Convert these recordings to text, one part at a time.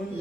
ಒಂದು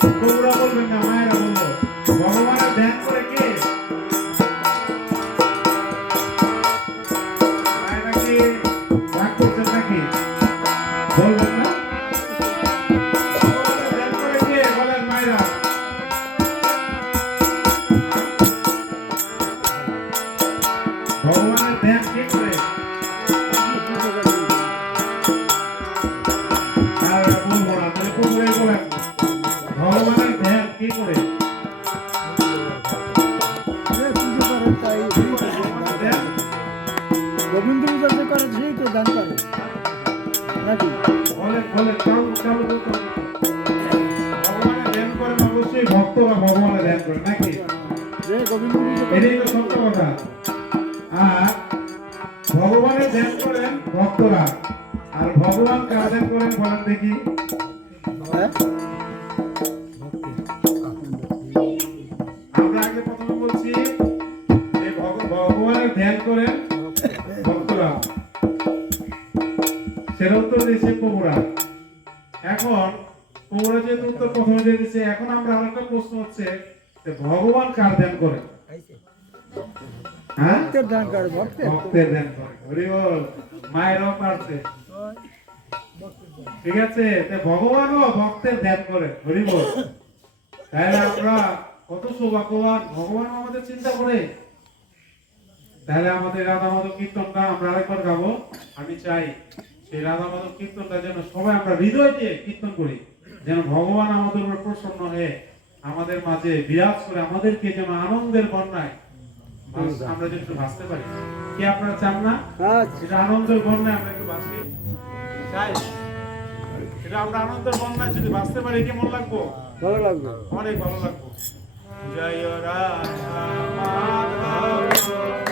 বউরা বলবেন না মায়েরা বলব ভগবানের ধ্যান করে দেখি হ্যাঁ? আমরা আগে প্রথমে বলছি যে ভগবানের ধ্যান করেন ভক্তরা। সেটা উত্তর দিয়েছে প্রভুরা। এখন প্রভুরা যেহেতু উত্তর প্রথমে দিয়ে দিচ্ছে এখন আমরা আরেকটা প্রশ্ন হচ্ছে যে ভগবান কার ধ্যান করেন? হ্যাঁ? ভক্তের দান করে ভক্তের। ভক্তের ধ্যান করে। হরি বল মায়েরও পারছে ঠিক আছে? ভগবানও ভক্তের ধ্যান করে হরি বল তাহলে আমরা কত সৌভাগ্যবান ভগবান আমাদের চিন্তা করে। তাহলে আমাদের রাধা মাধব কীর্তনটা আমরা আরেকবার গাবো। আমি চাই সেই রাধা মাধব কীর্তনটা যেন সবাই আমরা হৃদয় দিয়ে কীর্তন করি। যেন ভগবান আমাদের উপর প্রসন্ন হয়ে আমাদের মাঝে বিরাজ করে আমাদেরকে যেন আনন্দের বন্যায় আমরা যেন একটু ভাসতে পারি। কি আপনারা চান না? আচ্ছা। এটা আনন্দের বন্যায় আমরা একটু ভাসি চাই। এটা আমরা আনন্দের বন্যায় যদি বাঁচতে পারি কেমন লাগবো? ভালো লাগবে। অনেক ভালো লাগবো। জয় রাধা মাধব।